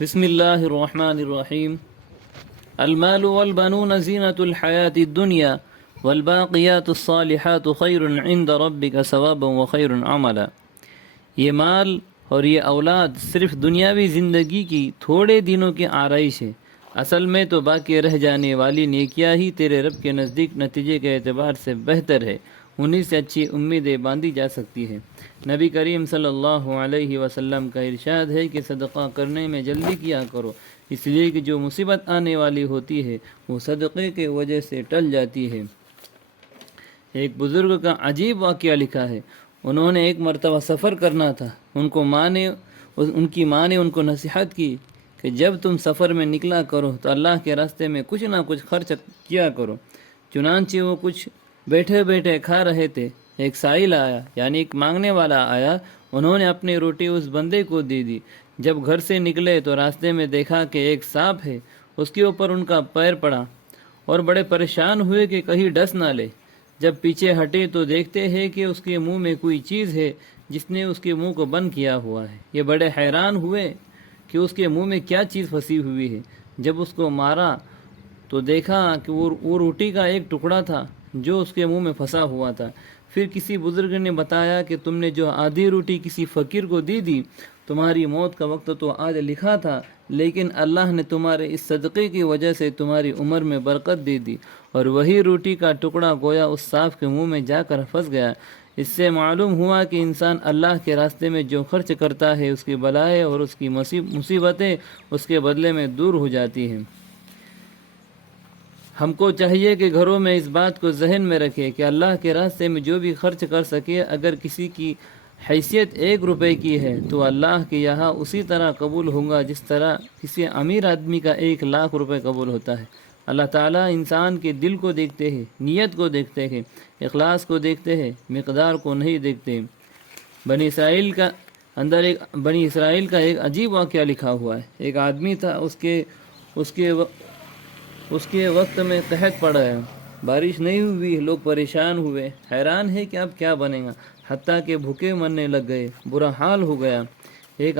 بسم اللہ الرحمن الرحیم المال والبنون زینۃ الحیاۃ الدنیا والباقیات الصالحات خیر عند ربک ثوابا وخیر عملا۔ یہ مال اور یہ اولاد صرف دنیاوی زندگی کی تھوڑے دنوں کی آرائش ہے، اصل میں تو باقی رہ جانے والی نیکیاں ہی تیرے رب کے نزدیک نتیجے کے اعتبار سے بہتر ہے، انہی سے اچھی امیدیں باندھی جا سکتی ہیں۔ نبی کریم صلی اللہ علیہ وسلم کا ارشاد ہے کہ صدقہ کرنے میں جلدی کیا کرو، اس لیے کہ جو مصیبت آنے والی ہوتی ہے وہ صدقے کے وجہ سے ٹل جاتی ہے۔ ایک بزرگ کا عجیب واقعہ لکھا ہے۔ انہوں نے ایک مرتبہ سفر کرنا تھا، ان کی ماں نے ان کو نصیحت کی کہ جب تم سفر میں نکلا کرو تو اللہ کے راستے میں کچھ نہ کچھ خرچ کیا کرو۔ چنانچہ وہ کچھ بیٹھے بیٹھے کھا رہے تھے، ایک سائل آیا، یعنی ایک مانگنے والا آیا۔ انہوں نے اپنی روٹی اس بندے کو دے دی۔ جب گھر سے نکلے تو راستے میں دیکھا کہ ایک سانپ ہے، اس کے اوپر ان کا پیر پڑا اور بڑے پریشان ہوئے کہ کہیں ڈس نہ لے۔ جب پیچھے ہٹے تو دیکھتے ہیں کہ اس کے منہ میں کوئی چیز ہے جس نے اس کے منہ کو بند کیا ہوا ہے۔ یہ بڑے حیران ہوئے کہ اس کے منہ میں کیا چیز پھنسی ہوئی ہے۔ جب اس کو مارا تو دیکھا کہ وہ روٹی کا ایک ٹکڑا تھا جو اس کے منہ میں پھنسا ہوا تھا۔ پھر کسی بزرگ نے بتایا کہ تم نے جو آدھی روٹی کسی فقیر کو دی، تمہاری موت کا وقت تو آج لکھا تھا، لیکن اللہ نے تمہارے اس صدقے کی وجہ سے تمہاری عمر میں برکت دے دی، اور وہی روٹی کا ٹکڑا گویا اس سانپ کے منہ میں جا کر پھنس گیا۔ اس سے معلوم ہوا کہ انسان اللہ کے راستے میں جو خرچ کرتا ہے اس کی بلائیں اور اس کی مصیبتیں اس کے بدلے میں دور ہو جاتی ہیں۔ ہم کو چاہیے کہ گھروں میں اس بات کو ذہن میں رکھے کہ اللہ کے راستے میں جو بھی خرچ کر سکے، اگر کسی کی حیثیت 1 روپے کی ہے تو اللہ کے یہاں اسی طرح قبول ہوگا جس طرح کسی امیر آدمی کا 1,00,000 روپے قبول ہوتا ہے۔ اللہ تعالیٰ انسان کے دل کو دیکھتے ہیں، نیت کو دیکھتے ہیں، اخلاص کو دیکھتے ہیں، مقدار کو نہیں دیکھتے۔ بنی اسرائیل کا ایک عجیب واقعہ لکھا ہوا ہے۔ ایک آدمی تھا، اس کے وقت میں قحط پڑا ہے، بارش نہیں ہوئی، لوگ پریشان ہوئے، حیران ہے کہ اب کیا بنے گا، حتیٰ کہ بھوکے مرنے لگ گئے، برا حال ہو گیا۔ ایک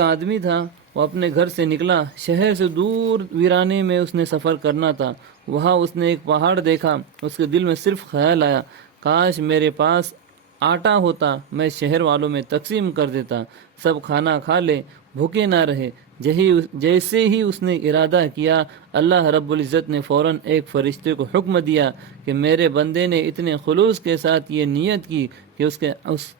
آدمی تھا، وہ اپنے گھر سے نکلا، شہر سے دور ویرانے میں اس نے سفر کرنا تھا۔ وہاں اس نے ایک پہاڑ دیکھا، اس کے دل میں صرف خیال آیا، کاش میرے پاس آٹا ہوتا، میں شہر والوں میں تقسیم کر دیتا، سب کھانا کھا لے، بھوکے نہ رہے۔ جیسے ہی اس نے ارادہ کیا، اللہ رب العزت نے فوراً ایک فرشتے کو حکم دیا کہ میرے بندے نے اتنے خلوص کے ساتھ یہ نیت کی کہ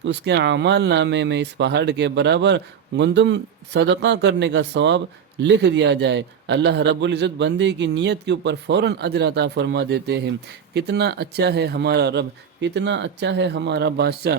اس کے اعمال نامے میں اس پہاڑ کے برابر گندم صدقہ کرنے کا ثواب لکھ دیا جائے۔ اللہ رب العزت بندے کی نیت کے اوپر فوراً اجر عطا فرما دیتے ہیں۔ کتنا اچھا ہے ہمارا رب، کتنا اچھا ہے ہمارا بادشاہ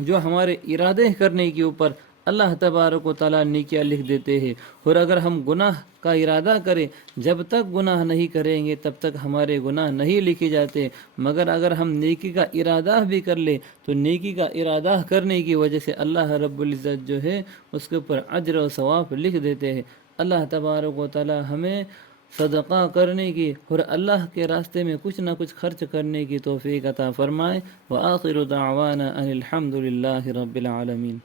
جو ہمارے ارادے کرنے کے اوپر اللہ تبارک و تعالیٰ نیکیاں لکھ دیتے ہیں۔ اور اگر ہم گناہ کا ارادہ کریں، جب تک گناہ نہیں کریں گے تب تک ہمارے گناہ نہیں لکھے جاتے، مگر اگر ہم نیکی کا ارادہ بھی کر لیں تو نیکی کا ارادہ کرنے کی وجہ سے اللہ رب العزت جو ہے اس کے اوپر اجر و ثواب لکھ دیتے ہیں۔ اللہ تبارک و تعالیٰ ہمیں صدقہ کرنے کی اور اللہ کے راستے میں کچھ نہ کچھ خرچ کرنے کی توفیق عطا فرمائے۔ وآخر دعوانا ان الحمد للہ رب العالمین۔